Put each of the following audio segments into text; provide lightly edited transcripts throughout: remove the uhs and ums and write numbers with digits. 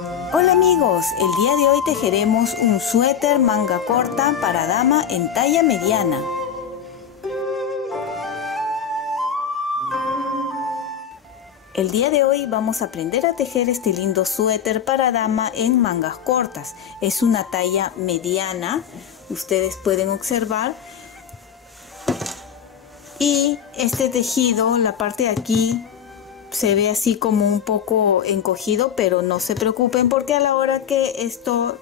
Hola amigos, el día de hoy tejeremos un suéter manga corta para dama en talla mediana. El día de hoy vamos a aprender a tejer este lindo suéter para dama en mangas cortas. Es una talla mediana, ustedes pueden observar. Y este tejido, la parte de aquí, se ve así como un poco encogido, pero no se preocupen porque a la hora que esto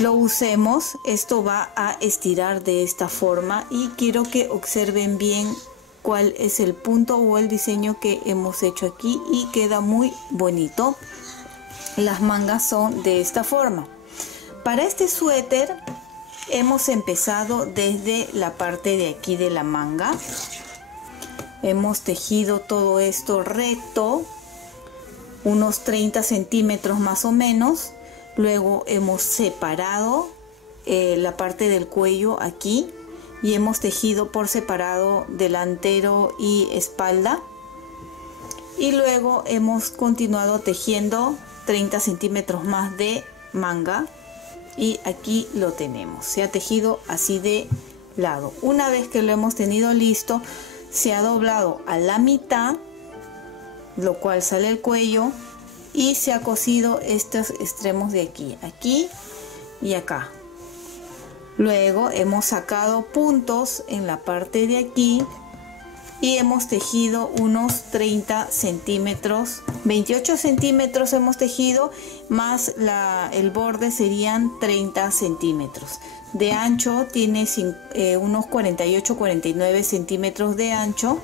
lo usemos, esto va a estirar de esta forma y quiero que observen bien cuál es el punto o el diseño que hemos hecho aquí y queda muy bonito. Las mangas son de esta forma. Para este suéter hemos empezado desde la parte de aquí de la manga. Hemos tejido todo esto recto, unos 30 centímetros más o menos. Luego hemos separado la parte del cuello aquí y hemos tejido por separado delantero y espalda. Y luego hemos continuado tejiendo 30 centímetros más de manga y aquí lo tenemos. Se ha tejido así de lado. Una vez que lo hemos tenido listo, se ha doblado a la mitad, lo cual sale el cuello, y se ha cosido estos extremos de aquí, aquí y acá. Luego hemos sacado puntos en la parte de aquí y hemos tejido unos 30 centímetros, 28 centímetros hemos tejido, más el borde serían 30 centímetros. De ancho tiene unos 48-49 centímetros de ancho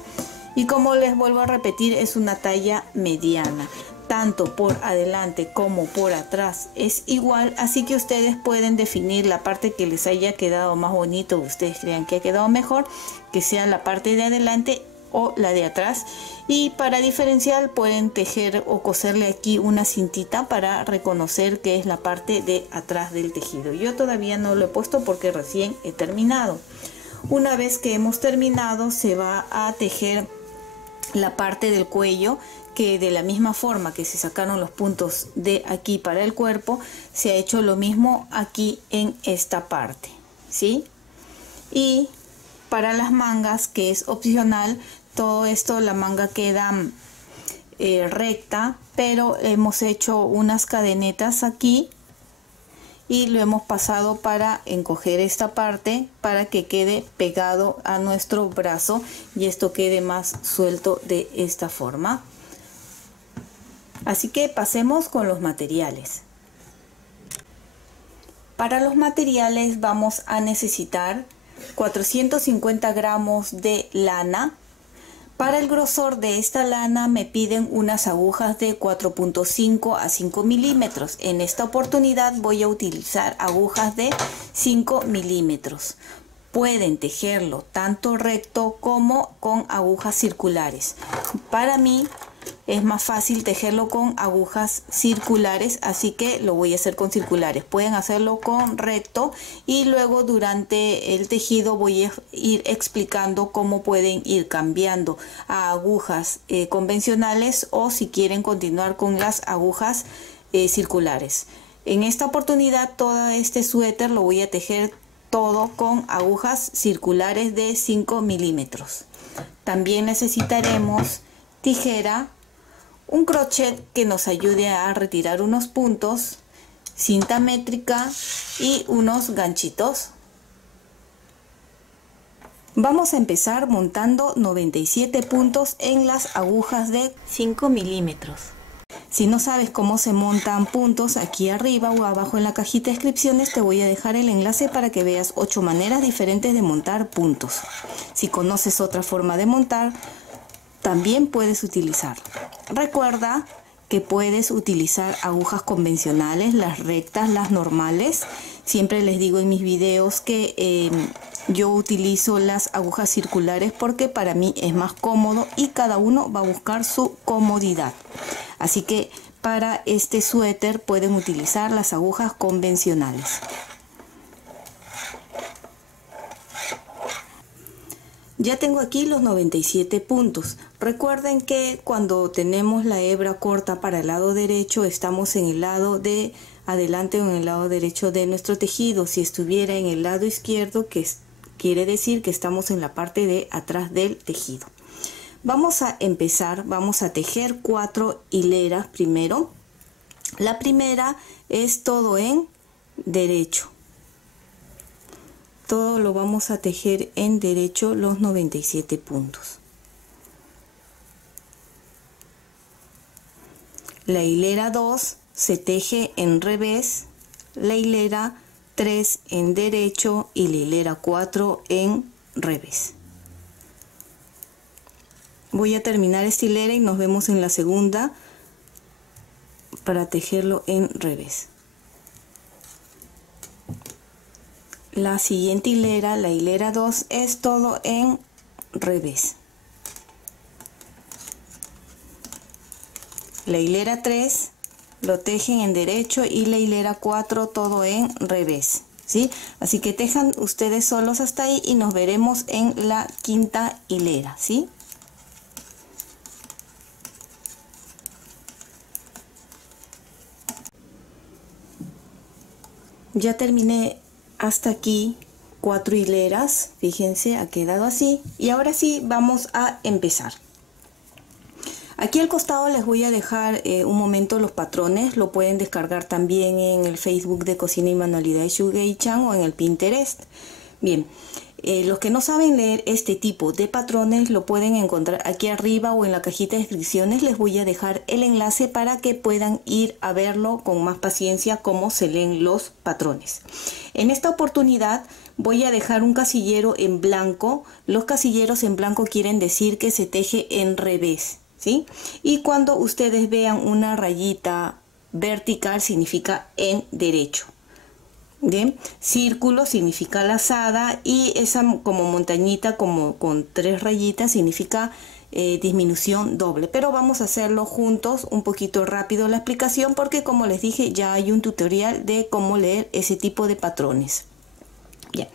y como les vuelvo a repetir, es una talla mediana. Tanto por adelante como por atrás es igual, así que ustedes pueden definir la parte que les haya quedado más bonito, ustedes crean que ha quedado mejor, que sea la parte de adelante o la de atrás. Y para diferenciar pueden tejer o coserle aquí una cintita para reconocer que es la parte de atrás del tejido. Yo todavía no lo he puesto porque recién he terminado. Una vez que hemos terminado, se va a tejer la parte del cuello, que de la misma forma que se sacaron los puntos de aquí para el cuerpo, se ha hecho lo mismo aquí en esta parte, ¿sí? Y para las mangas, que es opcional, todo esto, la manga queda recta, pero hemos hecho unas cadenetas aquí y lo hemos pasado para encoger esta parte para que quede pegado a nuestro brazo y esto quede más suelto de esta forma. Así que pasemos con los materiales. Para los materiales vamos a necesitar 450 gramos de lana. Para el grosor de esta lana me piden unas agujas de 4.5 a 5 milímetros. En esta oportunidad voy a utilizar agujas de 5 milímetros. Pueden tejerlo tanto recto como con agujas circulares. Para mí es más fácil tejerlo con agujas circulares, así que lo voy a hacer con circulares. Pueden hacerlo con recto y luego durante el tejido voy a ir explicando cómo pueden ir cambiando a agujas convencionales o si quieren continuar con las agujas circulares. En esta oportunidad todo este suéter lo voy a tejer todo con agujas circulares de 5 milímetros. También necesitaremos tijera, un crochet que nos ayude a retirar unos puntos, cinta métrica y unos ganchitos. Vamos a empezar montando 97 puntos en las agujas de 5 milímetros. Si no sabes cómo se montan puntos, aquí arriba o abajo en la cajita de descripciones te voy a dejar el enlace para que veas 8 maneras diferentes de montar puntos. Si conoces otra forma de montar, también puedes utilizar. Recuerda que puedes utilizar agujas convencionales, las rectas, las normales. Siempre les digo en mis videos que yo utilizo las agujas circulares porque para mí es más cómodo y cada uno va a buscar su comodidad. Así que para este suéter pueden utilizar las agujas convencionales. Ya tengo aquí los 97 puntos. Recuerden que cuando tenemos la hebra corta para el lado derecho, estamos en el lado de adelante o en el lado derecho de nuestro tejido. Si estuviera en el lado izquierdo, quiere decir que estamos en la parte de atrás del tejido. Vamos a empezar, vamos a tejer 4 hileras primero. La primera es todo en derecho. Todo lo vamos a tejer en derecho, los 97 puntos. La hilera 2 se teje en revés, la hilera 3 en derecho y la hilera 4 en revés. Voy a terminar esta hilera y nos vemos en la segunda para tejerlo en revés. La siguiente hilera, la hilera 2, es todo en revés. La hilera 3 lo tejen en derecho y la hilera 4 todo en revés, ¿sí? Así que tejan ustedes solos hasta ahí y nos veremos en la quinta hilera, ¿sí? Ya terminé hasta aquí 4 hileras, fíjense, ha quedado así. Y ahora sí vamos a empezar. Aquí al costado les voy a dejar un momento los patrones. Lo pueden descargar también en el Facebook de Cocina y Manualidades Shuguei-chan o en el Pinterest. Bien, los que no saben leer este tipo de patrones lo pueden encontrar aquí arriba o en la cajita de descripciones. Les voy a dejar el enlace para que puedan ir a verlo con más paciencia cómo se leen los patrones. En esta oportunidad voy a dejar un casillero en blanco. Los casilleros en blanco quieren decir que se teje en revés, ¿sí? Y cuando ustedes vean una rayita vertical significa en derecho. Bien, círculo significa lazada y esa como montañita como con 3 rayitas significa disminución doble. Pero vamos a hacerlo juntos, un poquito rápido la explicación porque como les dije ya hay un tutorial de cómo leer ese tipo de patrones. Bien,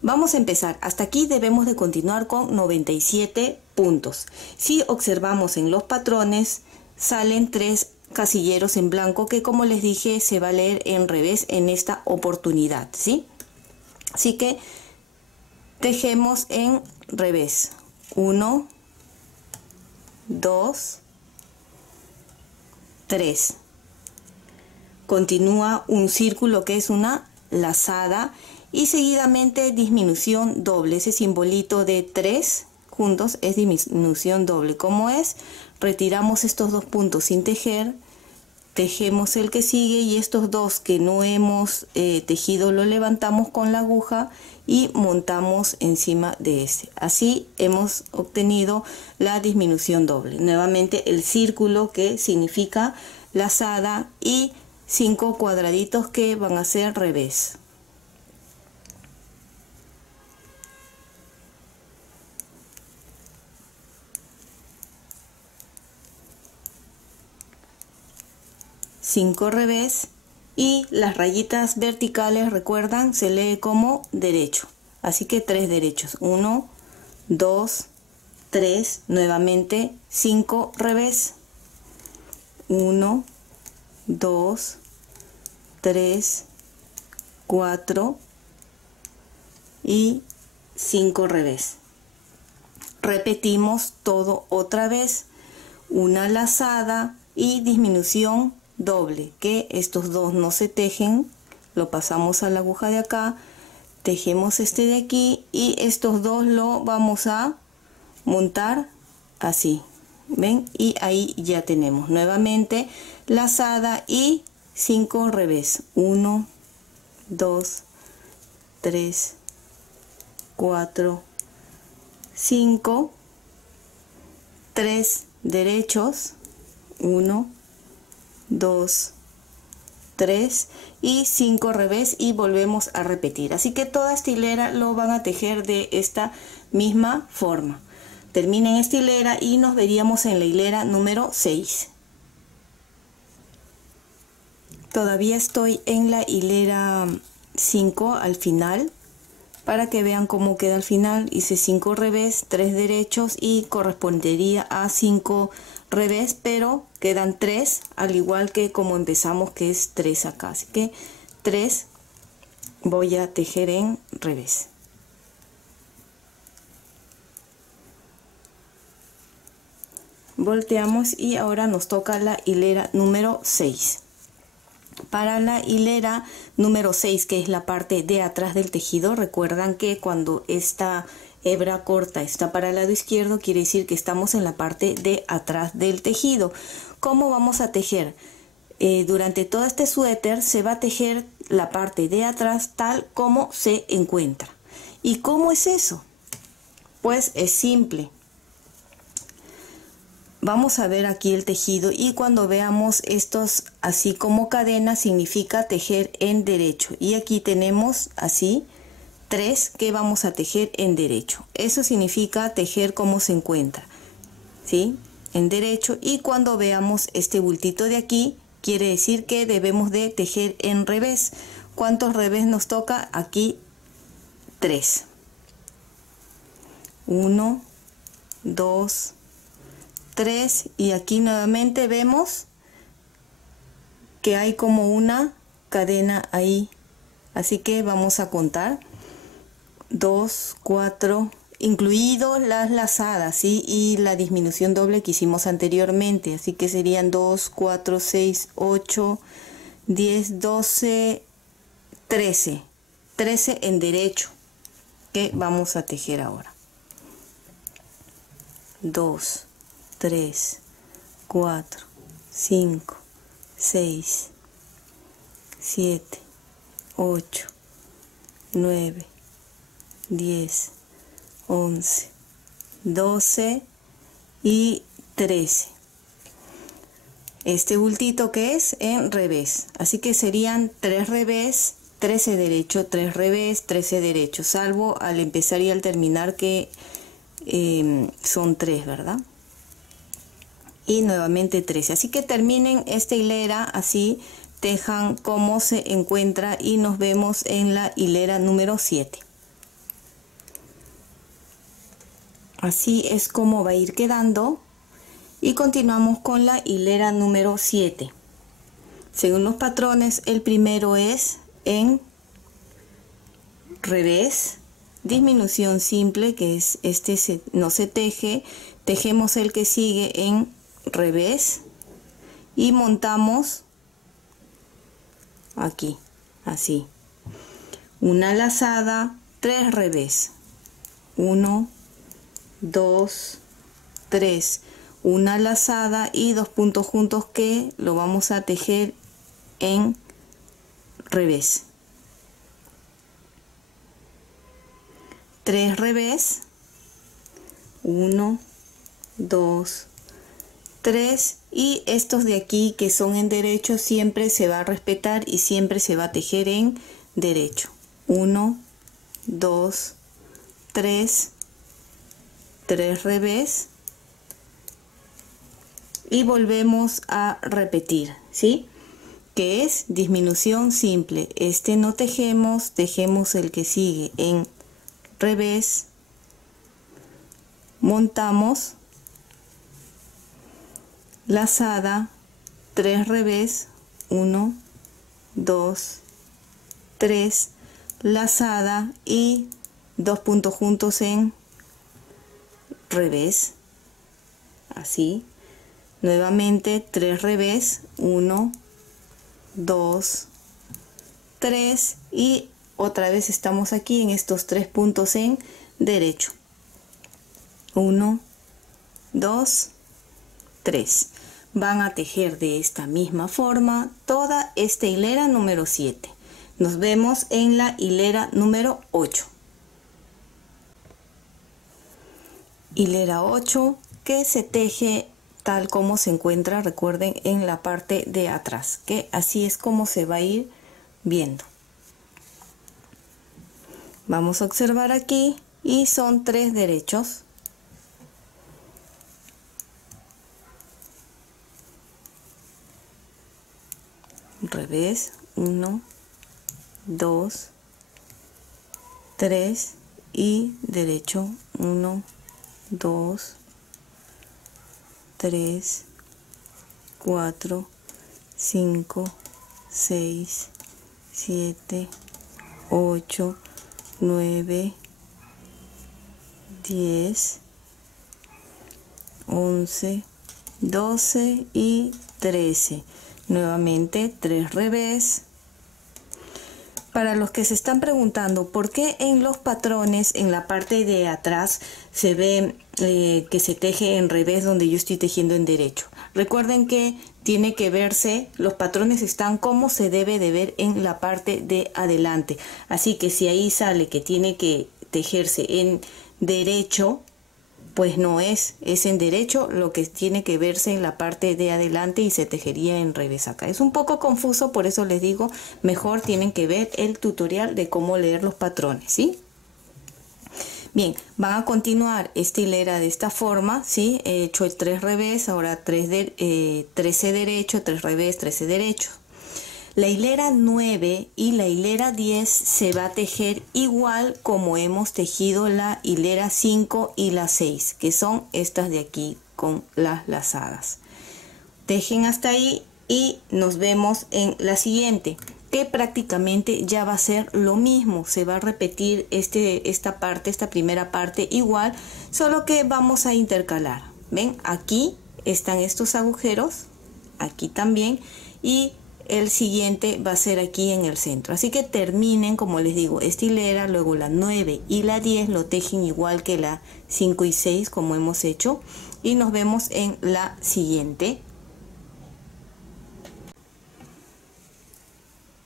vamos a empezar. Hasta aquí debemos de continuar con 97 puntos. Si observamos en los patrones salen 3 casilleros en blanco que como les dije se va a leer en revés en esta oportunidad, ¿sí? Así que tejemos en revés. 1, 2, 3. Continúa un círculo que es una lazada y seguidamente disminución doble. Ese simbolito de 3 juntos es disminución doble. ¿Cómo es? Retiramos estos 2 puntos sin tejer, tejemos el que sigue y estos 2 que no hemos tejido lo levantamos con la aguja y montamos encima de este. Así hemos obtenido la disminución doble. Nuevamente el círculo que significa lazada y 5 cuadraditos que van a ser revés. Cinco revés y las rayitas verticales, recuerdan, se lee como derecho. Así que 3 derechos. 1, 2, 3. Nuevamente 5 revés. 1, 2, 3, 4 y 5 revés. Repetimos todo otra vez. Una lazada y disminución doble, que estos 2 no se tejen, lo pasamos a la aguja de acá, tejemos este de aquí y estos 2 lo vamos a montar así, ven, y ahí ya tenemos nuevamente lazada y 5 revés. 1, 2, 3, 4, 5, 3 derechos, 1, 2, 3 y 5 revés y volvemos a repetir. Así que toda esta hilera lo van a tejer de esta misma forma. Terminen esta hilera y nos veríamos en la hilera número 6. Todavía estoy en la hilera 5 al final. para que vean cómo queda al final. Hice 5 revés, 3 derechos y correspondería a 5 revés, pero quedan 3 al igual que como empezamos, que es 3 acá. Así que 3 voy a tejer en revés. Volteamos y ahora nos toca la hilera número 6. Para la hilera número 6, que es la parte de atrás del tejido, recuerdan que cuando esta hebra corta está para el lado izquierdo, quiere decir que estamos en la parte de atrás del tejido. ¿Cómo vamos a tejer? Durante todo este suéter se va a tejer la parte de atrás tal como se encuentra. ¿Y cómo es eso? Pues es simple. Vamos a ver aquí el tejido y cuando veamos estos así como cadenas significa tejer en derecho. Y aquí tenemos así 3 que vamos a tejer en derecho. Eso significa tejer como se encuentra, ¿sí? En derecho. Y cuando veamos este bultito de aquí, quiere decir que debemos de tejer en revés. ¿Cuántos revés nos toca? Aquí 3. 1, 2, 3 y aquí nuevamente vemos que hay como una cadena ahí, así que vamos a contar 2, 4, incluido las lazadas, ¿sí? Y la disminución doble que hicimos anteriormente, así que serían 2, 4, 6, 8, 10, 12, 13 en derecho que vamos a tejer ahora. 2, 3, 4, 5, 6, 7, 8, 9, 10, 11, 12 y 13. Este bultito que es en revés, así que serían 3 revés, 13 derecho, 3 revés, 13 derecho, salvo al empezar y al terminar que son 3, ¿verdad? Y nuevamente 13. Así que terminen esta hilera así, tejan como se encuentra y nos vemos en la hilera número 7. Así es como va a ir quedando y continuamos con la hilera número 7. Según los patrones, el primero es en revés, disminución simple, que es este no se teje, tejemos el que sigue en revés y montamos aquí así una lazada, 3 revés, 1, 2, 3, una lazada y 2 puntos juntos que lo vamos a tejer en revés, 3 revés, 1, 2, 3 y estos de aquí que son en derecho siempre se va a respetar y siempre se va a tejer en derecho. 1, 2, 3, 3 revés y volvemos a repetir, ¿sí? Que es disminución simple. Este no tejemos, tejemos el que sigue en revés, montamos lazada, 3 revés, 1, 2, 3, lazada y 2 puntos juntos en revés, así, nuevamente 3 revés, 1, 2, 3 y otra vez estamos aquí en estos 3 puntos en derecho, 1, 2, 3. Van a tejer de esta misma forma toda esta hilera número 7. Nos vemos en la hilera número 8. Hilera 8 que se teje tal como se encuentra, recuerden, en la parte de atrás, que así es como se va a ir viendo. Vamos a observar aquí y son 3 derechos. Revés, 1, 2, 3 y derecho, 1, 2, 3, 4, 5, 6, 7, 8, 9, 10, 11, 12 y 13. Nuevamente 3 revés. Para los que se están preguntando por qué en los patrones en la parte de atrás se ve que se teje en revés donde yo estoy tejiendo en derecho. Recuerden que tiene que verse, los patrones están como se debe de ver en la parte de adelante. Así que si ahí sale que tiene que tejerse en derecho, pues no es en derecho lo que tiene que verse en la parte de adelante y se tejería en revés acá. Es un poco confuso, por eso les digo, mejor tienen que ver el tutorial de cómo leer los patrones, ¿sí? Bien, van a continuar esta hilera de esta forma, ¿sí? He hecho el 3 revés, ahora 13 derecho, 3 revés, 13 derecho. La hilera 9 y la hilera 10 se va a tejer igual como hemos tejido la hilera 5 y la 6, que son estas de aquí con las lazadas. Tejen hasta ahí y nos vemos en la siguiente, que prácticamente ya va a ser lo mismo. Se va a repetir esta primera parte igual, solo que vamos a intercalar. ¿Ven? Aquí están estos agujeros, aquí también, y el siguiente va a ser aquí en el centro. Así que terminen, como les digo, esta hilera, luego la 9 y la 10 lo tejen igual que la 5 y 6 como hemos hecho, y nos vemos en la siguiente.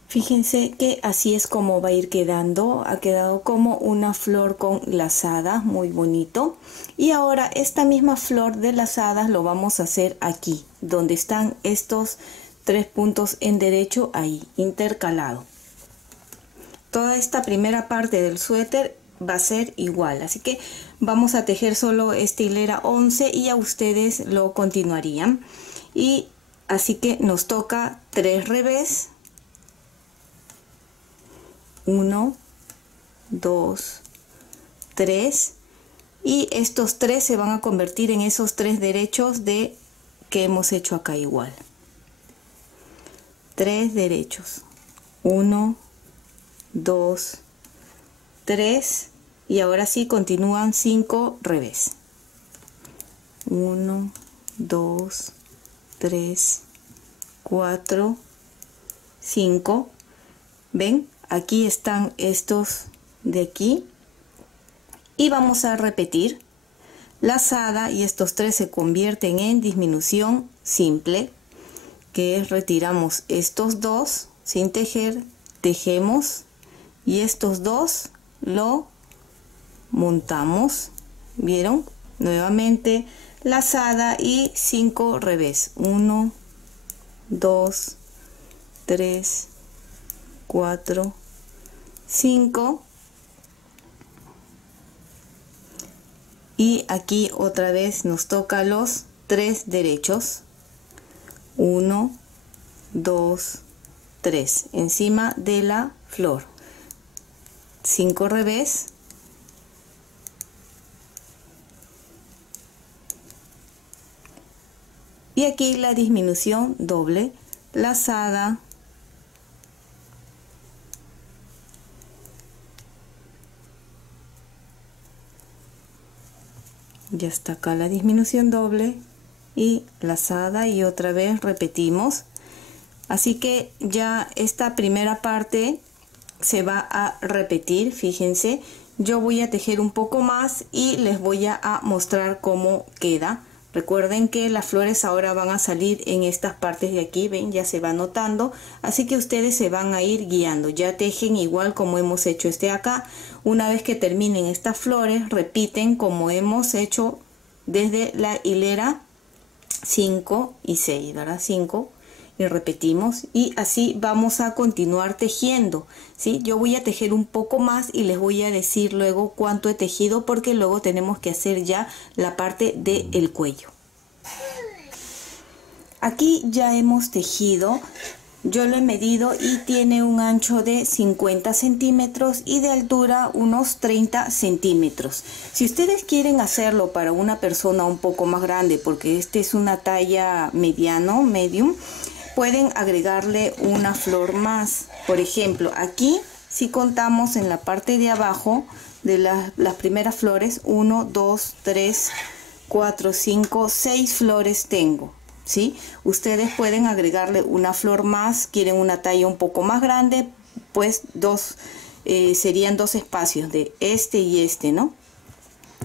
Fíjense que así es como va a ir quedando. Ha quedado como una flor con lazadas, muy bonito. Y ahora esta misma flor de lazadas lo vamos a hacer aquí, donde están estos 3 puntos en derecho, ahí, intercalado. Toda esta primera parte del suéter va a ser igual, así que vamos a tejer solo esta hilera 11 y a ustedes lo continuarían. Y así que nos toca 3 revés, 1, 2, 3, y estos 3 se van a convertir en esos 3 derechos que hemos hecho acá igual. 3 derechos, 1, 2, 3, y ahora sí continúan 5 revés. 1, 2, 3, 4, 5. ¿Ven? Aquí están estos de aquí. Y vamos a repetir lazada, y estos 3 se convierten en disminución simple, que es retiramos estos 2 sin tejer, tejemos, y estos 2 lo montamos. ¿Vieron? Nuevamente lazada y 5 revés. 1, 2, 3, 4, 5. Y aquí otra vez nos toca los 3 derechos. 1, 2, 3 encima de la flor. 5 revés. Y aquí la disminución doble, lazada, ya está acá la disminución doble y lazada, y otra vez repetimos. Así que ya esta primera parte se va a repetir. Fíjense, yo voy a tejer un poco más y les voy a mostrar cómo queda. Recuerden que las flores ahora van a salir en estas partes de aquí, ven, ya se va notando, así que ustedes se van a ir guiando. Ya tejen igual como hemos hecho acá. Una vez que terminen estas flores, repiten como hemos hecho desde la hilera 5 y 6, ¿verdad? 5, y repetimos, y así vamos a continuar tejiendo, ¿sí? Yo voy a tejer un poco más y les voy a decir luego cuánto he tejido, porque luego tenemos que hacer ya la parte del cuello. Aquí ya hemos tejido Yo lo he medido y tiene un ancho de 50 centímetros y de altura unos 30 centímetros. Si ustedes quieren hacerlo para una persona un poco más grande, porque este es una talla medium, pueden agregarle una flor más. Por ejemplo, aquí si contamos en la parte de abajo de las primeras flores, 1, 2, 3, 4, 5, 6 flores tengo. ¿Sí? Ustedes pueden agregarle una flor más, quieren una talla un poco más grande, pues serían dos espacios de este y este, ¿no?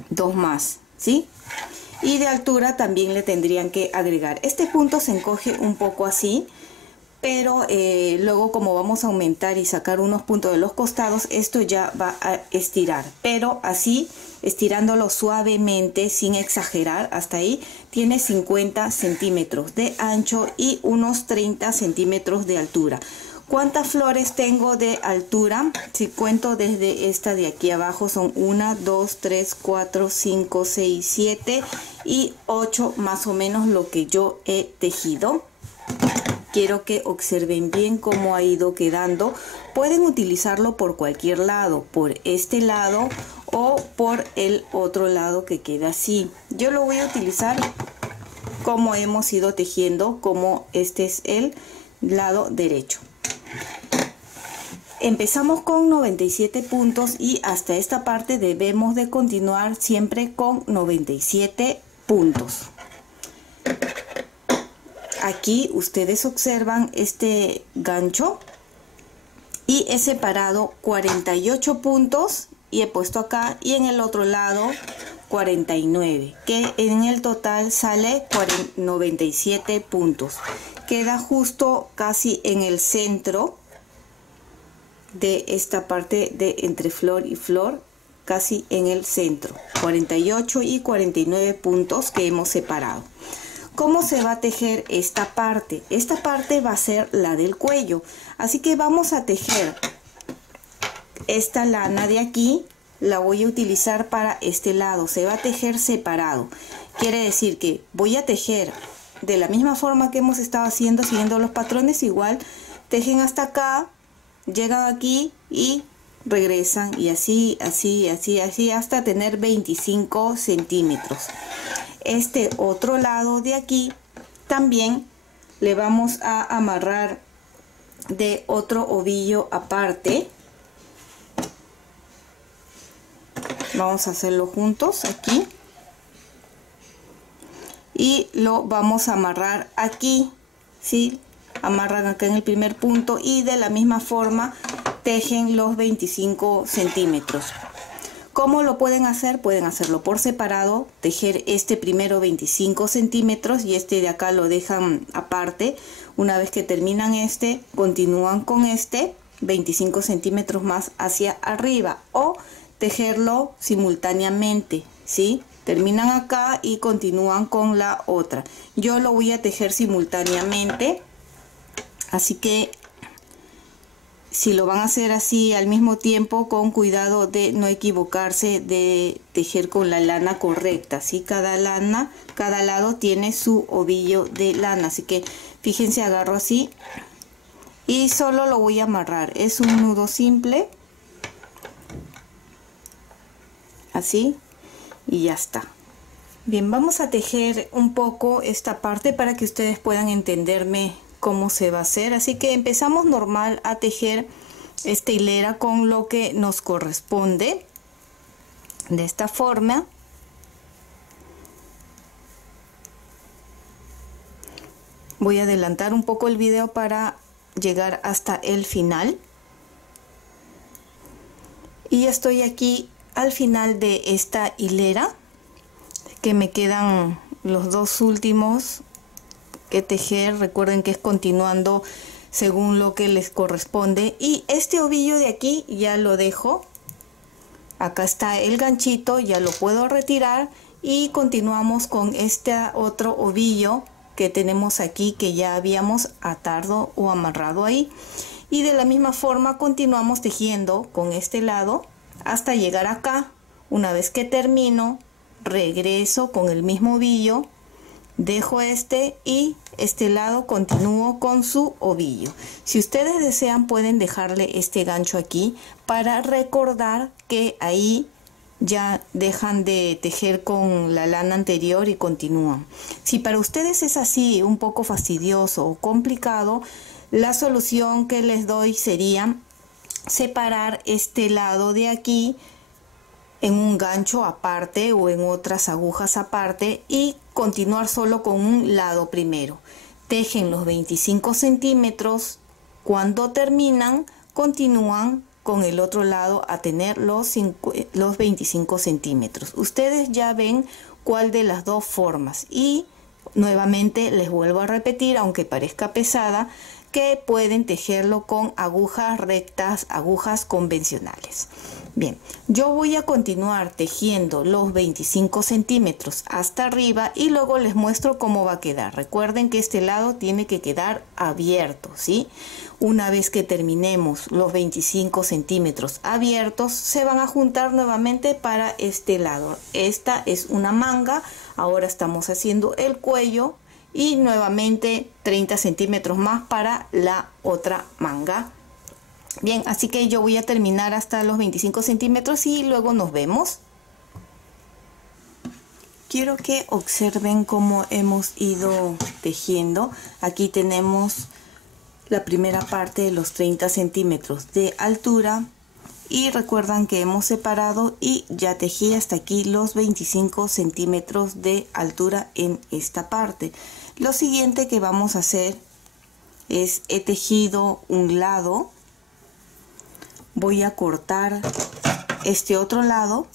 Dos más, ¿sí? Y de altura también le tendrían que agregar. Este punto se encoge un poco así, pero luego como vamos a aumentar y sacar unos puntos de los costados, esto ya va a estirar, pero así estirándolo suavemente sin exagerar. Hasta ahí tiene 50 centímetros de ancho y unos 30 centímetros de altura. ¿Cuántas flores tengo de altura? Si cuento desde esta de aquí abajo, son 1, 2, 3, 4, 5, 6, 7 y 8 más o menos lo que yo he tejido. Quiero que observen bien cómo ha ido quedando. Pueden utilizarlo por cualquier lado, por este lado o por el otro lado que queda así. Yo lo voy a utilizar como hemos ido tejiendo, como este es el lado derecho. Empezamos con 97 puntos y hasta esta parte debemos de continuar siempre con 97 puntos. Aquí ustedes observan este gancho y he separado 48 puntos y he puesto acá, y en el otro lado 49, que en el total sale 97 puntos. Queda justo casi en el centro de esta parte de entre flor y flor, casi en el centro, 48 y 49 puntos que hemos separado. ¿Cómo se va a tejer esta parte? Esta parte va a ser la del cuello, así que vamos a tejer esta lana de aquí, la voy a utilizar para este lado, se va a tejer separado. Quiere decir que voy a tejer de la misma forma que hemos estado haciendo, siguiendo los patrones, igual tejen hasta acá, llegan aquí y regresan, y así, así, así, así, hasta tener 25 centímetros. Este otro lado de aquí también le vamos a amarrar de otro ovillo aparte. Vamos a hacerlo juntos aquí y lo vamos a amarrar aquí, ¿sí? Amarran acá en el primer punto y de la misma forma tejen los 25 centímetros. ¿Cómo lo pueden hacer? Pueden hacerlo por separado, tejer este primero 25 centímetros y este de acá lo dejan aparte. Una vez que terminan este, continúan con este 25 centímetros más hacia arriba, o tejerlo simultáneamente, ¿sí? Terminan acá y continúan con la otra. Yo lo voy a tejer simultáneamente, así que si lo van a hacer así al mismo tiempo, con cuidado de no equivocarse de tejer con la lana correcta, ¿sí? Cada lado tiene su ovillo de lana, así que fíjense, agarro así y solo lo voy a amarrar. Es un nudo simple, así, y ya está. Bien, vamos a tejer un poco esta parte para que ustedes puedan entenderme cómo se va a hacer. Así que empezamos normal a tejer esta hilera con lo que nos corresponde, de esta forma. Voy a adelantar un poco el video para llegar hasta el final, y estoy aquí al final de esta hilera, que me quedan los dos últimos que tejer. Recuerden que es continuando según lo que les corresponde, y este ovillo de aquí ya lo dejo. Acá está el ganchito, ya lo puedo retirar, y continuamos con este otro ovillo que tenemos aquí, que ya habíamos atado o amarrado ahí, y de la misma forma continuamos tejiendo con este lado hasta llegar acá. Una vez que termino, regreso con el mismo ovillo dejo y este lado continúo con su ovillo. Si ustedes desean pueden dejarle este gancho aquí para recordar que ahí ya dejan de tejer con la lana anterior y continúan. Si para ustedes es así un poco fastidioso o complicado, la solución que les doy sería separar este lado de aquí en un gancho aparte o en otras agujas aparte y continuar solo con un lado primero. Tejen los 25 centímetros. Cuando terminan, continúan con el otro lado a tener los 25 centímetros. Ustedes ya ven cuál de las dos formas. Y nuevamente les vuelvo a repetir, aunque parezca pesada, que pueden tejerlo con agujas rectas, agujas convencionales. Bien, yo voy a continuar tejiendo los 25 centímetros hasta arriba y luego les muestro cómo va a quedar. Recuerden que este lado tiene que quedar abierto, ¿sí? Una vez que terminemos los 25 centímetros abiertos, se van a juntar nuevamente para este lado. Esta es una manga, ahora estamos haciendo el cuello y nuevamente 30 centímetros más para la otra manga. Bien, así que yo voy a terminar hasta los 25 centímetros y luego nos vemos. Quiero que observen cómo hemos ido tejiendo. Aquí tenemos la primera parte de los 30 centímetros de altura. Y recuerdan que hemos separado y ya tejí hasta aquí los 25 centímetros de altura en esta parte. Lo siguiente que vamos a hacer es, he tejido un lado. Voy a cortar este otro lado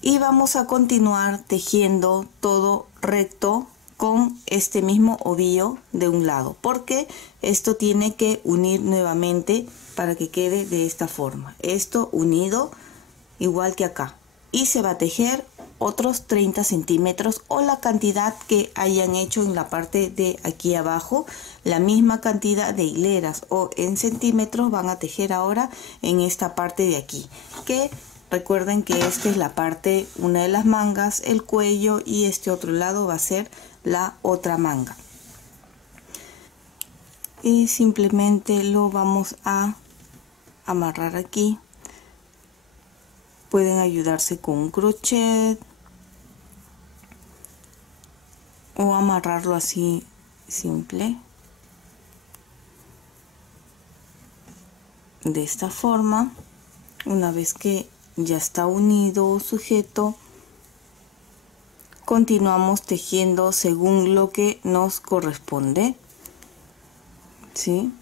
y vamos a continuar tejiendo todo recto con este mismo ovillo de un lado, porque esto tiene que unir nuevamente para que quede de esta forma, esto unido igual que acá, y se va a tejer otros 30 centímetros o la cantidad que hayan hecho en la parte de aquí abajo, la misma cantidad de hileras o en centímetros van a tejer ahora en esta parte de aquí, que recuerden que esta es la parte, una de las mangas, el cuello, y este otro lado va a ser la otra manga. Y simplemente lo vamos a amarrar aquí. Pueden ayudarse con un crochet o amarrarlo así simple, de esta forma. Una vez que ya está unido o sujeto, continuamos tejiendo según lo que nos corresponde, ¿sí?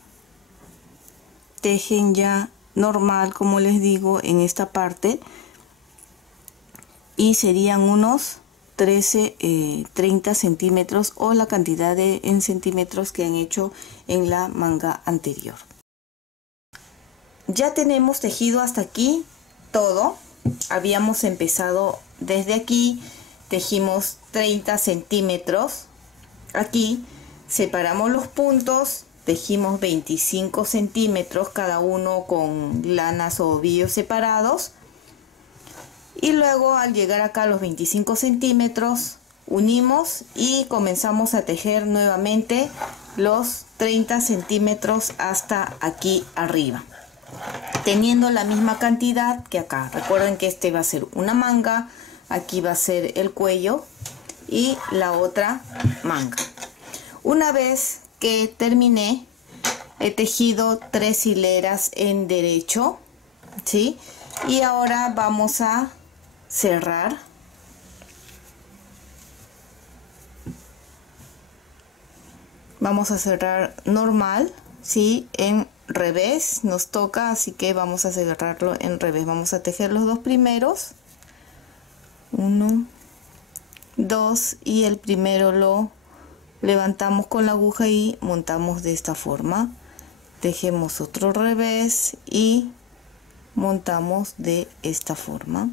Tejen ya normal, como les digo, en esta parte, y serían unos 30 centímetros o la cantidad en centímetros que han hecho en la manga anterior. Ya tenemos tejido hasta aquí todo. Habíamos empezado desde aquí, tejimos 30 centímetros. Aquí separamos los puntos, tejimos 25 centímetros cada uno con lanas o ovillos separados, y luego al llegar acá a los 25 centímetros unimos y comenzamos a tejer nuevamente los 30 centímetros hasta aquí arriba, teniendo la misma cantidad que acá. Recuerden que este va a ser una manga, aquí va a ser el cuello y la otra manga. Una vez que terminé, he tejido 3 hileras en derecho, ¿sí? Y ahora vamos a cerrar. Vamos a cerrar normal, ¿sí? En revés nos toca, así que vamos a cerrarlo en revés. Vamos a tejer los dos primeros, 1, 2, y el primero lo levantamos con la aguja y montamos de esta forma. Tejemos otro revés y montamos de esta forma.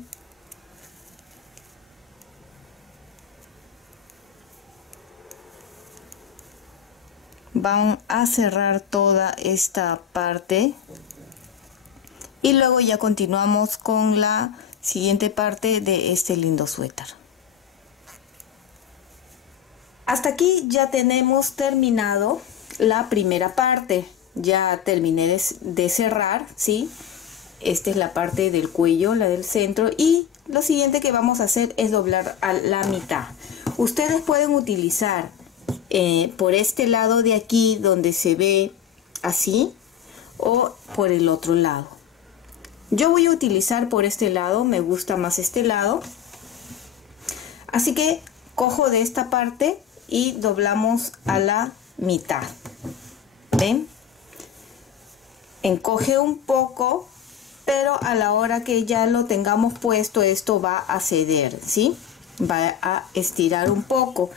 Van a cerrar toda esta parte y luego ya continuamos con la siguiente parte de este lindo suéter. Hasta aquí ya tenemos terminado la primera parte. Ya terminé de cerrar, ¿sí? Esta es la parte del cuello, la del centro, y lo siguiente que vamos a hacer es doblar a la mitad. Ustedes pueden utilizar por este lado de aquí donde se ve así, o por el otro lado. Yo voy a utilizar por este lado, me gusta más este lado. Así que cojo de esta parte y doblamos a la mitad. ¿Ven? Encoge un poco, pero a la hora que ya lo tengamos puesto, esto va a ceder, ¿sí? Va a estirar un poco.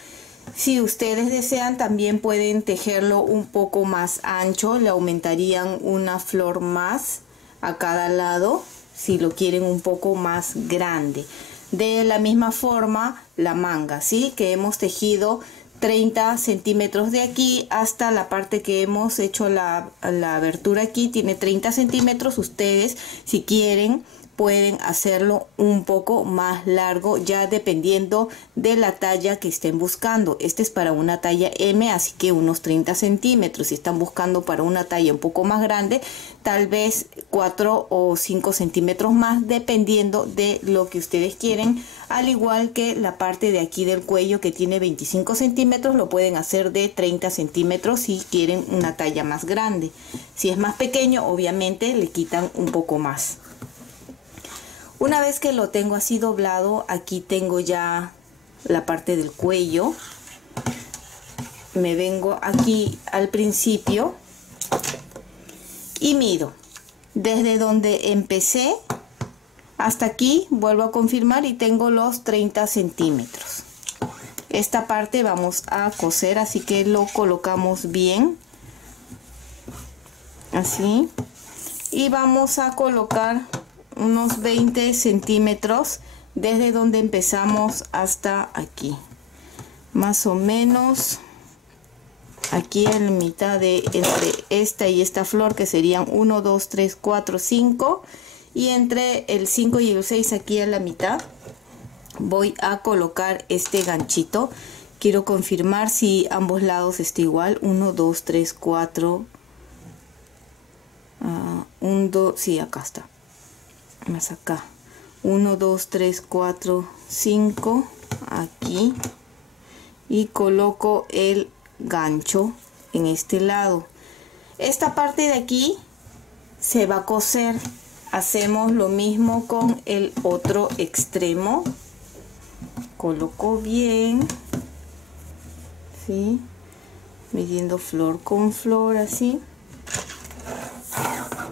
Si ustedes desean, también pueden tejerlo un poco más ancho, le aumentarían una flor más a cada lado, si lo quieren un poco más grande. De la misma forma, la manga, ¿sí? Que hemos tejido 30 centímetros de aquí hasta la parte que hemos hecho la abertura aquí, tiene 30 centímetros. Ustedes, si quieren, pueden hacerlo un poco más largo, ya dependiendo de la talla que estén buscando. Este es para una talla M, así que unos 30 centímetros. Si están buscando para una talla un poco más grande, tal vez 4 o 5 centímetros más, dependiendo de lo que ustedes quieren. Al igual que la parte de aquí del cuello, que tiene 25 centímetros, lo pueden hacer de 30 centímetros si quieren una talla más grande. Si es más pequeño, obviamente le quitan un poco más. Una vez que lo tengo así doblado, aquí tengo ya la parte del cuello. Me vengo aquí al principio y mido desde donde empecé hasta aquí. Vuelvo a confirmar y tengo los 30 centímetros. Esta parte vamos a coser, así que lo colocamos bien, así, y vamos a colocar unos 20 centímetros desde donde empezamos hasta aquí, más o menos aquí en la mitad de entre esta y esta flor, que serían 1, 2, 3, 4, 5, y entre el 5 y el 6 aquí a la mitad voy a colocar este ganchito. Quiero confirmar si ambos lados está igual. 1, 2, 3, 4, 1, 2, sí, acá está, más acá, 1, 2, 3, 4, 5 aquí, y coloco el gancho en este lado. Esta parte de aquí se va a coser. Hacemos lo mismo con el otro extremo. Coloco bien, ¿sí? Midiendo flor con flor, así.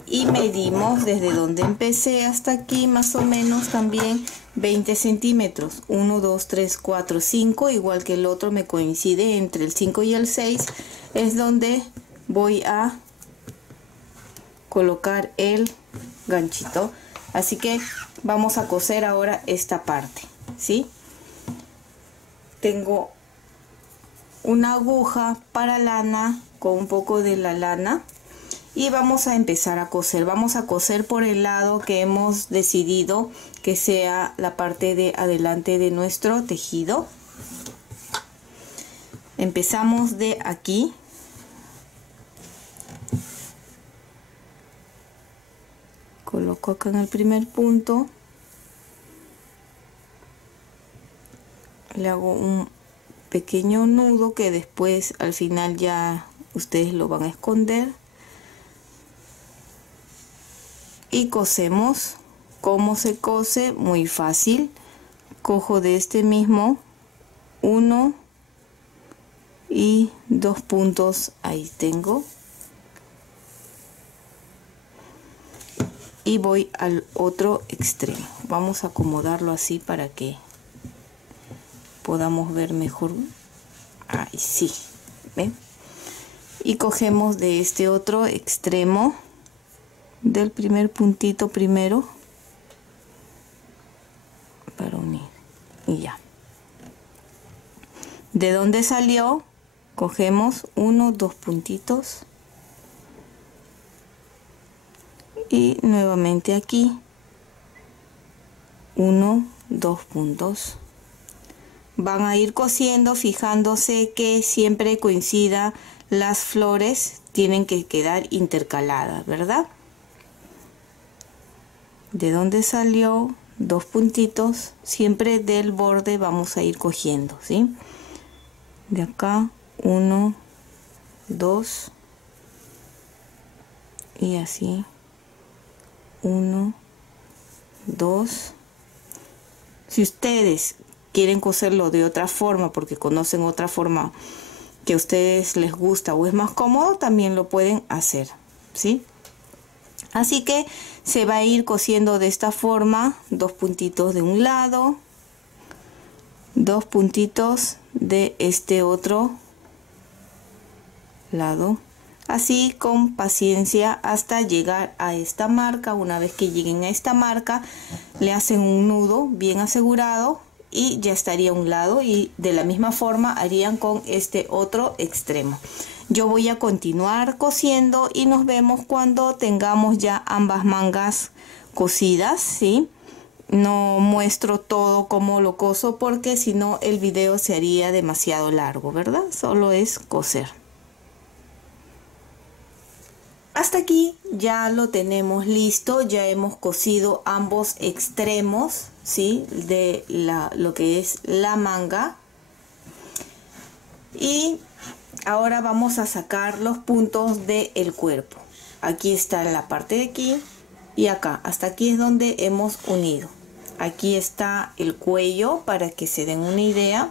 Y medimos desde donde empecé hasta aquí, más o menos también 20 centímetros. 1, 2, 3, 4, 5, igual que el otro me coincide entre el 5 y el 6, es donde voy a colocar el ganchito. Así que vamos a coser ahora esta parte, ¿sí? Tengo una aguja para lana con un poco de la lana y vamos a empezar a coser. Vamos a coser por el lado que hemos decidido que sea la parte de adelante de nuestro tejido. Empezamos de aquí. Coloco acá en el primer punto. Le hago un pequeño nudo que después al final ya ustedes lo van a esconder. Y cosemos. ¿Cómo se cose? Muy fácil. Cojo de este mismo 1 y 2 puntos, ahí tengo, y voy al otro extremo. Vamos a acomodarlo así para que podamos ver mejor. Ahí sí, ¿ven? Y cogemos de este otro extremo del primer puntito primero para unir, y ya. De donde salió, cogemos 1, 2 puntitos y nuevamente aquí 1, 2 puntos. van a ir cosiendo fijándose que siempre coincida las flores, tienen que quedar intercaladas, ¿verdad? De donde salió, 2 puntitos, siempre del borde vamos a ir cogiendo, ¿sí? De acá 1, 2 y así 1, 2. Si ustedes quieren coserlo de otra forma porque conocen otra forma que a ustedes les gusta o es más cómodo, también lo pueden hacer, ¿sí? Así que se va a ir cosiendo de esta forma, 2 puntitos de un lado, 2 puntitos de este otro lado, así con paciencia hasta llegar a esta marca. Una vez que lleguen a esta marca, le hacen un nudo bien asegurado y ya estaría a un lado, y de la misma forma harían con este otro extremo. Yo voy a continuar cosiendo y nos vemos cuando tengamos ya ambas mangas cosidas, ¿sí? No muestro todo como lo coso porque si no el video se haría demasiado largo, ¿verdad? Solo es coser. Hasta aquí ya lo tenemos listo, ya hemos cosido ambos extremos, ¿sí? De lo que es la manga. Y ahora vamos a sacar los puntos del cuerpo. Aquí está la parte de aquí y acá, hasta aquí es donde hemos unido. Aquí está el cuello para que se den una idea.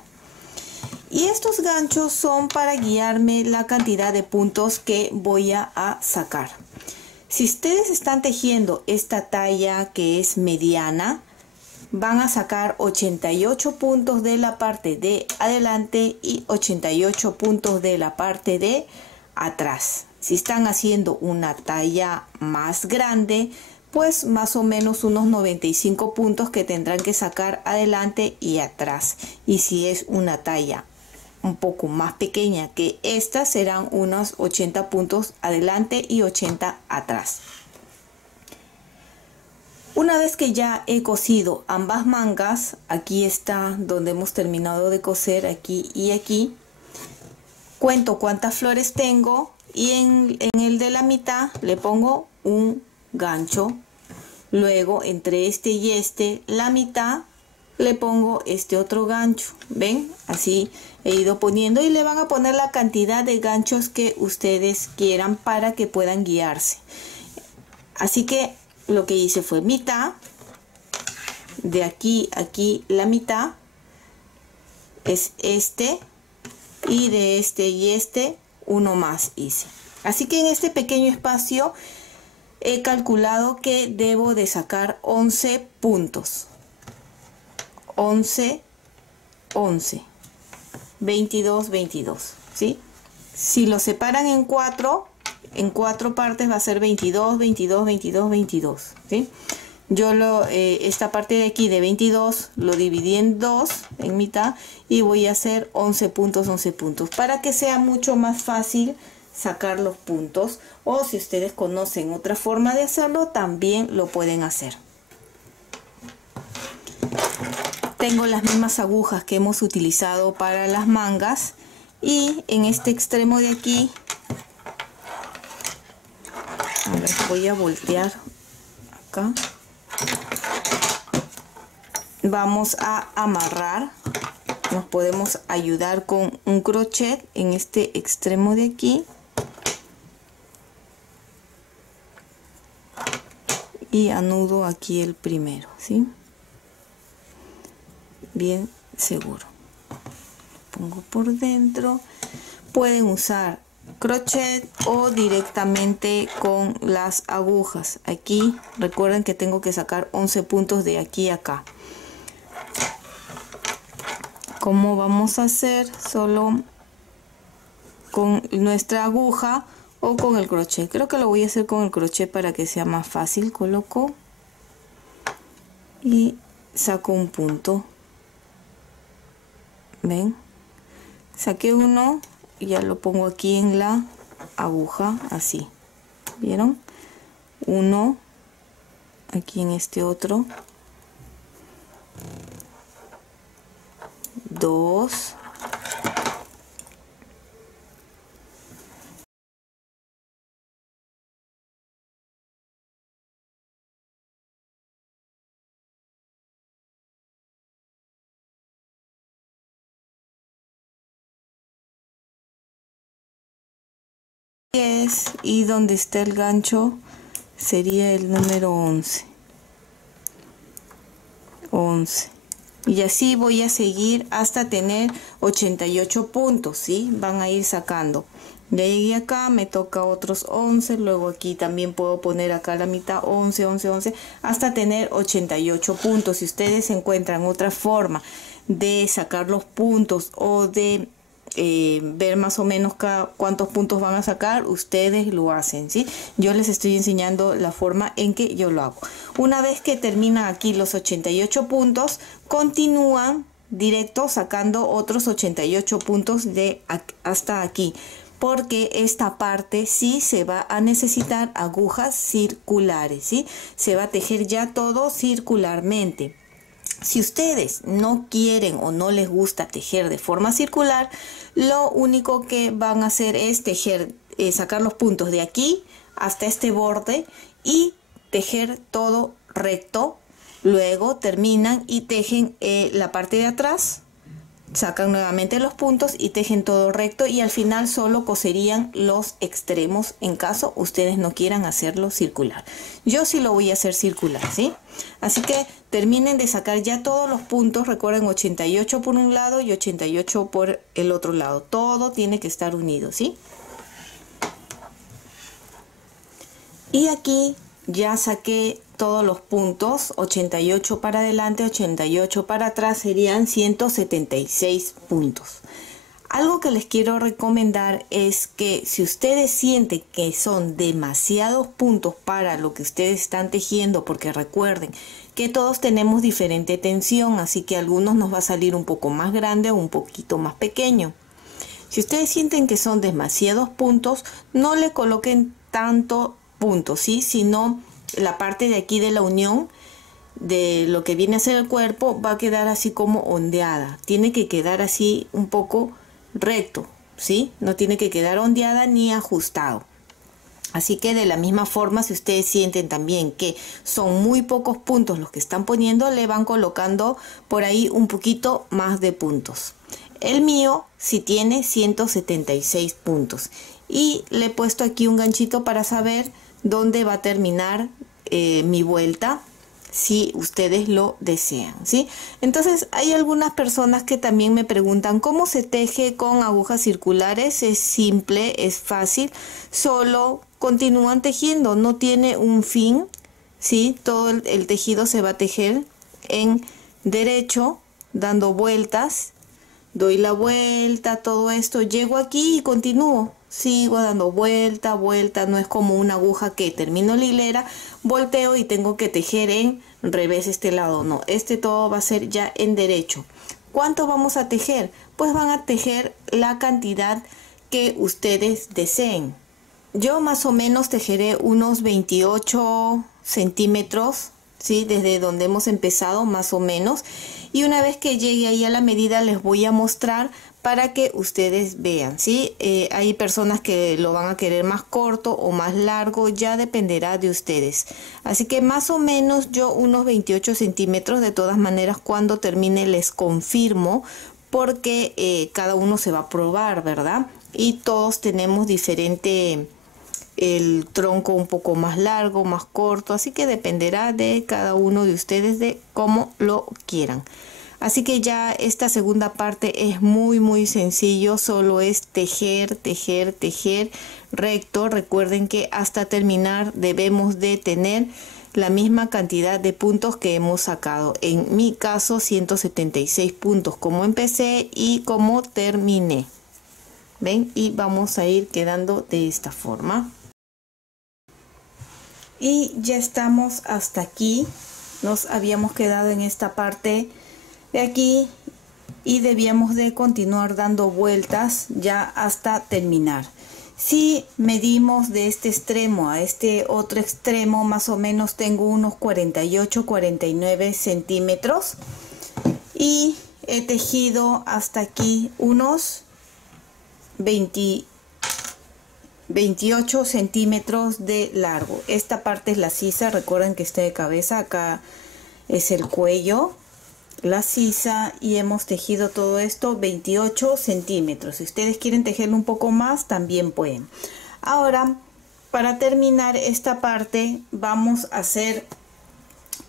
Y estos ganchos son para guiarme la cantidad de puntos que voy a sacar. Si ustedes están tejiendo esta talla que es mediana, van a sacar 88 puntos de la parte de adelante y 88 puntos de la parte de atrás. Si están haciendo una talla más grande, pues más o menos unos 95 puntos que tendrán que sacar adelante y atrás. Y si es una talla un poco más pequeña que esta, serán unos 80 puntos adelante y 80 atrás. Una vez que ya he cosido ambas mangas, aquí está donde hemos terminado de coser, aquí y aquí, cuento cuántas flores tengo y en el de la mitad le pongo un gancho. Luego entre este y este, la mitad, le pongo este otro gancho. ¿Ven? Así he ido poniendo y le van a poner la cantidad de ganchos que ustedes quieran para que puedan guiarse. Así que lo que hice fue mitad, de aquí a aquí la mitad es este, y de este y este uno más hice. Así que en este pequeño espacio he calculado que debo de sacar 11 puntos. 11, 11, 22, 22, ¿sí? Si lo separan en cuatro partes va a ser 22, 22, 22, 22, ¿sí? Yo esta parte de aquí de 22 lo dividí en dos, en mitad, y voy a hacer 11 puntos, 11 puntos, para que sea mucho más fácil sacar los puntos, o si ustedes conocen otra forma de hacerlo, también lo pueden hacer. Tengo las mismas agujas que hemos utilizado para las mangas, y en este extremo de aquí, a ver, voy a voltear acá, vamos a amarrar. Nos podemos ayudar con un crochet en este extremo de aquí y anudo aquí el primero, ¿sí? Bien seguro. Pongo por dentro. Pueden usar crochet o directamente con las agujas. Aquí recuerden que tengo que sacar 11 puntos de aquí a acá. ¿Cómo vamos a hacer? Solo con nuestra aguja o con el crochet. Creo que lo voy a hacer con el crochet para que sea más fácil. Coloco y saco un punto. ¿Ven? Saqué uno y ya lo pongo aquí en la aguja, así. ¿Vieron? Uno aquí en este otro, 2, y donde está el gancho sería el número 11. Y así voy a seguir hasta tener 88 puntos, ¿sí? Van a ir sacando. Ya llegué acá, me toca otros 11, luego aquí también puedo poner acá la mitad, 11, 11, 11, hasta tener 88 puntos. Si ustedes encuentran otra forma de sacar los puntos o de ver más o menos cuántos puntos van a sacar, ustedes lo hacen, ¿sí? Yo les estoy enseñando la forma en que yo lo hago. Una vez que termina aquí los 88 puntos, continúan directo sacando otros 88 puntos de hasta aquí, porque esta parte sí se va a necesitar agujas circulares, ¿sí? Se va a tejer ya todo circularmente. Si ustedes no quieren o no les gusta tejer de forma circular, lo único que van a hacer es tejer, sacar los puntos de aquí hasta este borde y tejer todo recto. Luego terminan y tejen la parte de atrás, sacan nuevamente los puntos y tejen todo recto, y al final solo coserían los extremos en caso ustedes no quieran hacerlo circular. Yo sí lo voy a hacer circular, ¿sí? Así que terminen de sacar ya todos los puntos. Recuerden, 88 por un lado y 88 por el otro lado. Todo tiene que estar unido, ¿sí? Y aquí ya saqué todos los puntos, 88 para adelante, 88 para atrás, serían 176 puntos. Algo que les quiero recomendar es que si ustedes sienten que son demasiados puntos para lo que ustedes están tejiendo, porque recuerden que todos tenemos diferente tensión, así que a algunos nos va a salir un poco más grande o un poquito más pequeño. Si ustedes sienten que son demasiados puntos, no le coloquen tanto puntos, ¿sí? Sino la parte de aquí de la unión de lo que viene a ser el cuerpo va a quedar así como ondeada. Tiene que quedar así un poco recto, ¿sí? No tiene que quedar ondeada ni ajustado. Así que de la misma forma, si ustedes sienten también que son muy pocos puntos los que están poniendo, le van colocando por ahí un poquito más de puntos. El mío sí tiene 176 puntos y le he puesto aquí un ganchito para saber dónde va a terminar mi vuelta, si ustedes lo desean, ¿sí? Entonces hay algunas personas que también me preguntan cómo se teje con agujas circulares. Es simple, es fácil, solo continúan tejiendo, no tiene un fin, ¿sí? Todo el tejido se va a tejer en derecho, dando vueltas. Doy la vuelta, todo esto, llego aquí y continúo, sigo dando vuelta, vuelta. No es como una aguja que termino la hilera, volteo y tengo que tejer en revés este lado, no, este todo va a ser ya en derecho. ¿Cuánto vamos a tejer? Pues van a tejer la cantidad que ustedes deseen. Yo más o menos tejeré unos 28 centímetros, ¿sí? Desde donde hemos empezado más o menos. Y una vez que llegue ahí a la medida les voy a mostrar para que ustedes vean, ¿sí? Hay personas que lo van a querer más corto o más largo, ya dependerá de ustedes. Así que más o menos yo unos 28 centímetros. De todas maneras, cuando termine les confirmo, porque cada uno se va a probar, ¿verdad? Y todos tenemos diferente, el tronco un poco más largo, más corto, así que dependerá de cada uno de ustedes de cómo lo quieran. Así que ya esta segunda parte es muy sencillo, solo es tejer, tejer, tejer recto. Recuerden que hasta terminar debemos de tener la misma cantidad de puntos que hemos sacado. En mi caso 176 puntos como empecé y como terminé. ¿Ven? Y vamos a ir quedando de esta forma. Y ya estamos hasta aquí. Nos habíamos quedado en esta parte de aquí y debíamos de continuar dando vueltas ya hasta terminar. Si medimos de este extremo a este otro extremo, más o menos tengo unos 48-49 centímetros. Y he tejido hasta aquí unos 28 centímetros de largo. Esta parte es la sisa, recuerden que está de cabeza, acá es el cuello, la sisa, y hemos tejido todo esto 28 centímetros. Si ustedes quieren tejerlo un poco más, también pueden. Ahora, para terminar esta parte, vamos a hacer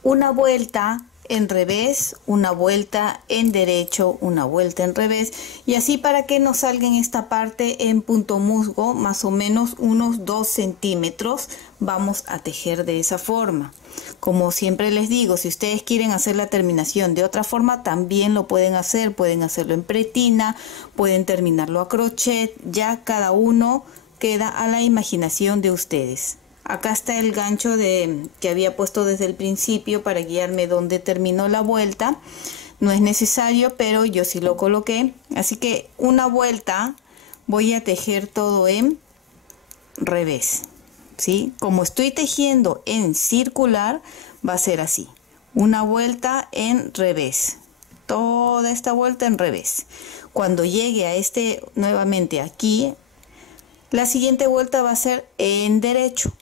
una vuelta en revés, una vuelta en derecho, una vuelta en revés, y así para que nos salga en esta parte en punto musgo más o menos unos 2 centímetros. Vamos a tejer de esa forma. Como siempre les digo, si ustedes quieren hacer la terminación de otra forma, también lo pueden hacer. Pueden hacerlo en pretina, pueden terminarlo a crochet, ya cada uno queda a la imaginación de ustedes. Acá está el gancho que había puesto desde el principio para guiarme donde terminó la vuelta. No es necesario, pero yo sí lo coloqué. Así que una vuelta voy a tejer todo en revés, ¿sí? Como estoy tejiendo en circular, va a ser así. Una vuelta en revés. Toda esta vuelta en revés. Cuando llegue a nuevamente aquí, la siguiente vuelta va a ser en derecho.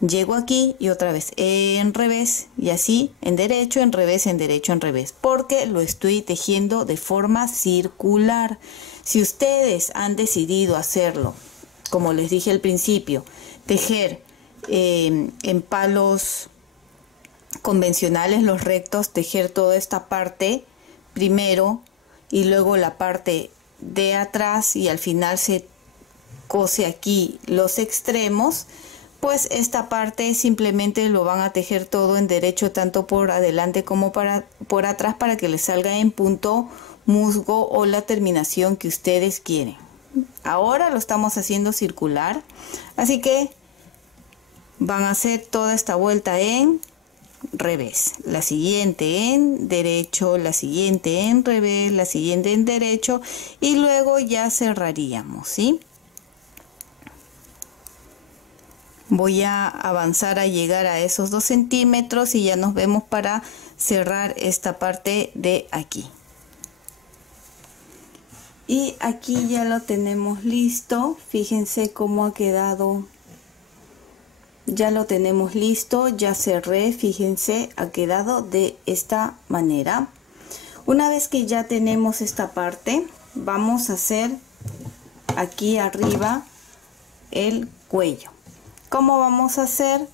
Llego aquí y otra vez en revés, y así en derecho, en revés, en derecho, en revés, porque lo estoy tejiendo de forma circular. Si ustedes han decidido hacerlo, como les dije al principio, tejer en palos convencionales, los rectos, tejer toda esta parte primero y luego la parte de atrás, y al final se cose aquí los extremos, pues esta parte simplemente lo van a tejer todo en derecho, tanto por adelante como por atrás, para que les salga en punto musgo o la terminación que ustedes quieren. Ahora lo estamos haciendo circular, así que van a hacer toda esta vuelta en revés, la siguiente en derecho, la siguiente en revés, la siguiente en derecho, y luego ya cerraríamos, ¿sí? Voy a avanzar a llegar a esos 2 centímetros y ya nos vemos para cerrar esta parte de aquí. Y aquí ya lo tenemos listo. Fíjense cómo ha quedado. Ya lo tenemos listo, ya cerré. Fíjense, ha quedado de esta manera. Una vez que ya tenemos esta parte, vamos a hacer aquí arriba el cuello. ¿Cómo vamos a hacer?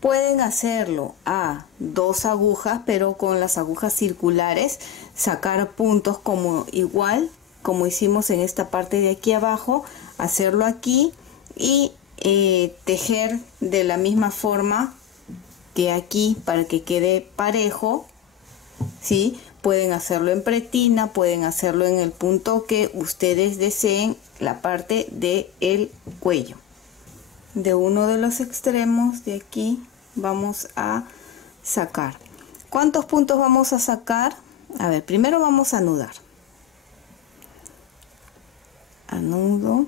Pueden hacerlo a 2 agujas, pero con las agujas circulares, sacar puntos como igual como hicimos en esta parte de aquí abajo, hacerlo aquí y tejer de la misma forma que aquí para que quede parejo, ¿sí? Pueden hacerlo en pretina, pueden hacerlo en el punto que ustedes deseen, la parte del cuello. De uno de los extremos de aquí vamos a sacar. ¿Cuántos puntos vamos a sacar? A ver, primero vamos a anudar. Anudo.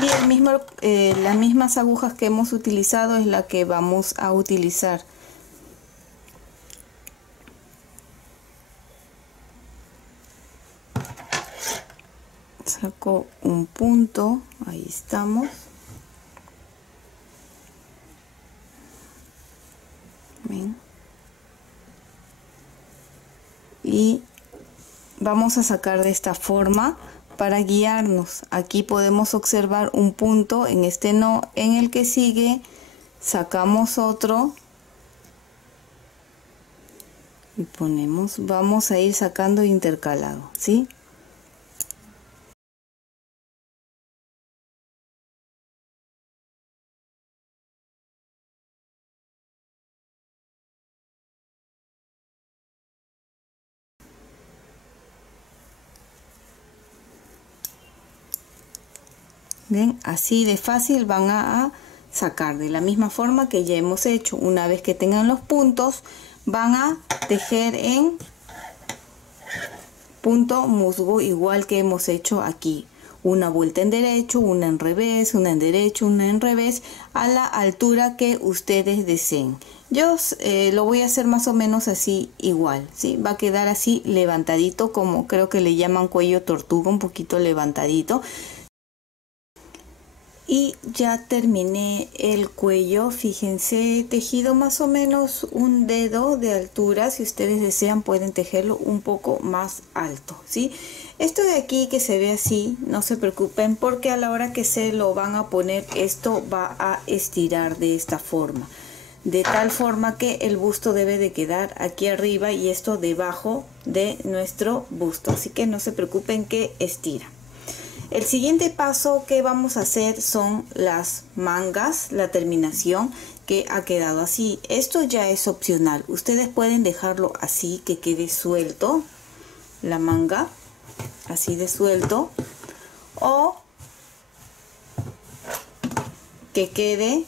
Y las mismas agujas que hemos utilizado es la que vamos a utilizar. Saco un punto, ahí estamos. Ven. Y vamos a sacar de esta forma para guiarnos. Aquí podemos observar un punto, en este no, en el que sigue sacamos otro y ponemos, vamos a ir sacando intercalado, ¿sí? Ven, así de fácil van a sacar de la misma forma que ya hemos hecho. Una vez que tengan los puntos, van a tejer en punto musgo igual que hemos hecho aquí. una vuelta en derecho, una en revés, una en derecho, una en revés, a la altura que ustedes deseen. Yo lo voy a hacer más o menos así igual, ¿sí? Va a quedar así levantadito, como creo que le llaman cuello tortuga, un poquito levantadito. Y ya terminé el cuello. Fíjense, he tejido más o menos un dedo de altura. Si ustedes desean pueden tejerlo un poco más alto, ¿sí? Esto de aquí que se ve así, no se preocupen, porque a la hora que se lo van a poner, esto va a estirar de esta forma, de tal forma que el busto debe de quedar aquí arriba y esto debajo de nuestro busto, así que no se preocupen que estira. El siguiente paso que vamos a hacer son las mangas, la terminación que ha quedado así. Esto ya es opcional, ustedes pueden dejarlo así, que quede suelto la manga, así de suelto, o que quede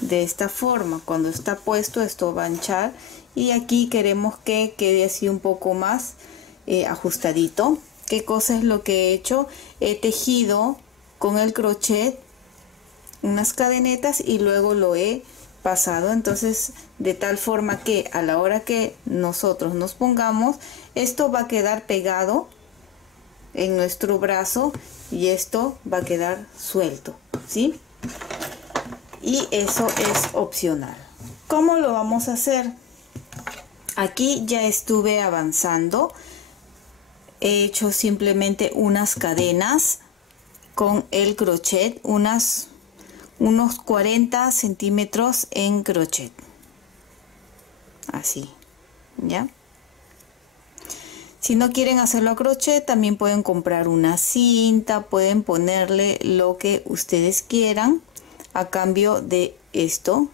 de esta forma. Cuando está puesto esto va a anchar y aquí queremos que quede así un poco más ajustadito. ¿Qué cosa es lo que he hecho? He tejido con el crochet unas cadenetas y luego lo he pasado, entonces de tal forma que a la hora que nosotros nos pongamos, esto va a quedar pegado en nuestro brazo y esto va a quedar suelto, ¿sí? Y eso es opcional. ¿Cómo lo vamos a hacer? Aquí ya estuve avanzando. He hecho simplemente unas cadenas con el crochet, unos 40 centímetros en crochet, así, ¿ya? Si no quieren hacerlo a crochet, también pueden comprar una cinta, pueden ponerle lo que ustedes quieran a cambio de esto.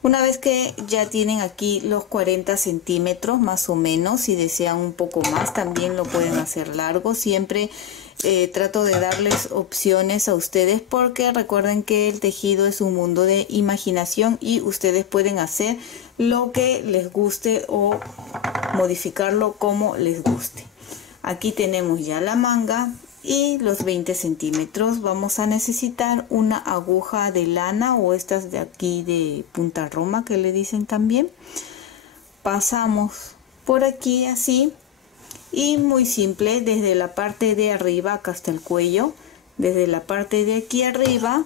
Una vez que ya tienen aquí los 40 centímetros más o menos, si desean un poco más también lo pueden hacer largo. Siempre trato de darles opciones a ustedes, porque recuerden que el tejido es un mundo de imaginación y ustedes pueden hacer lo que les guste o modificarlo como les guste. Aquí tenemos ya la manga y los 20 centímetros. Vamos a necesitar una aguja de lana o estas de aquí de punta roma que le dicen también. Pasamos por aquí así y muy simple, desde la parte de arriba acá hasta el cuello, desde la parte de aquí arriba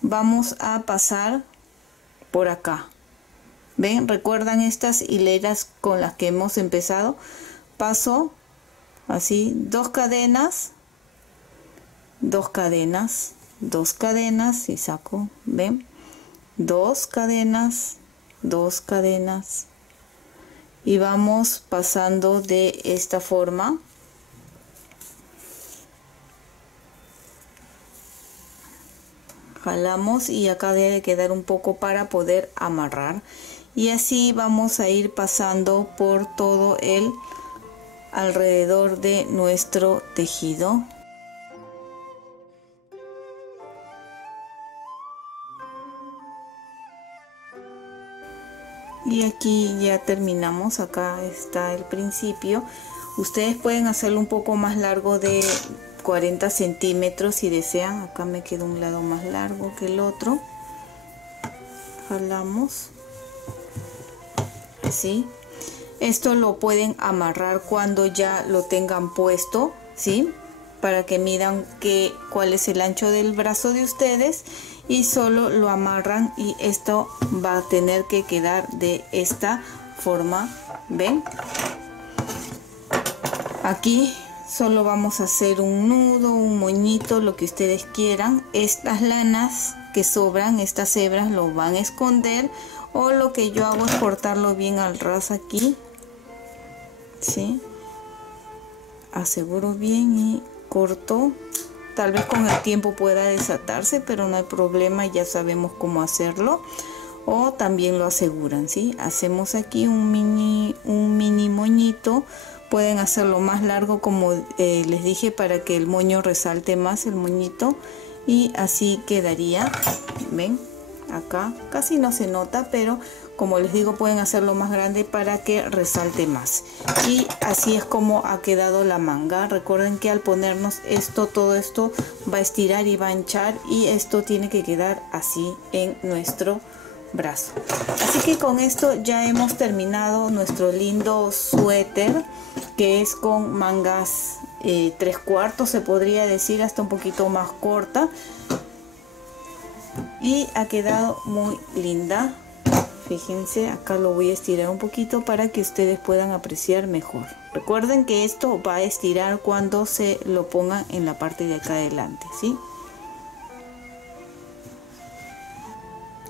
vamos a pasar por acá. ¿Ven? ¿Recuerdan estas hileras con las que hemos empezado? Paso así, dos cadenas, dos cadenas, dos cadenas y saco, ¿ven? Dos cadenas, dos cadenas y vamos pasando de esta forma. Jalamos y acá debe quedar un poco para poder amarrar y así vamos a ir pasando por todo el alrededor de nuestro tejido. Y aquí ya terminamos, acá está el principio. Ustedes pueden hacerlo un poco más largo de 40 centímetros si desean. Acá me queda un lado más largo que el otro. Jalamos así. Esto lo pueden amarrar cuando ya lo tengan puesto, ¿sí? Para que midan cuál es el ancho del brazo de ustedes y solo lo amarran y esto va a tener que quedar de esta forma, ¿ven? Aquí solo vamos a hacer un nudo, un moñito, lo que ustedes quieran. Estas lanas que sobran, estas hebras, lo van a esconder, o lo que yo hago es cortarlo bien al ras aquí, ¿sí? Aseguro bien y corto. Tal vez con el tiempo pueda desatarse, pero no hay problema, ya sabemos cómo hacerlo. O también lo aseguran, ¿sí? Hacemos aquí un mini moñito. Pueden hacerlo más largo, como les dije, para que el moño resalte más el moñito. Y así quedaría, ¿ven? Acá casi no se nota, pero como les digo, pueden hacerlo más grande para que resalte más. Y así es como ha quedado la manga. Recuerden que al ponernos esto, todo esto va a estirar y va a hinchar, y esto tiene que quedar así en nuestro brazo. Así que con esto ya hemos terminado nuestro lindo suéter, que es con mangas 3/4, se podría decir, hasta un poquito más corta, y ha quedado muy linda. Fíjense, acá lo voy a estirar un poquito para que ustedes puedan apreciar mejor. Recuerden que esto va a estirar cuando se lo pongan en la parte de acá adelante, ¿sí?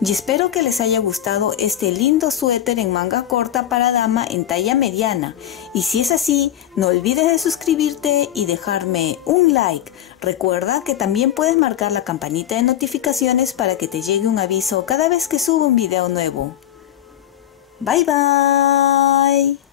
Y espero que les haya gustado este lindo suéter en manga corta para dama en talla mediana. Y si es así, no olvides de suscribirte y dejarme un like. Recuerda que también puedes marcar la campanita de notificaciones para que te llegue un aviso cada vez que subo un video nuevo. Bye bye.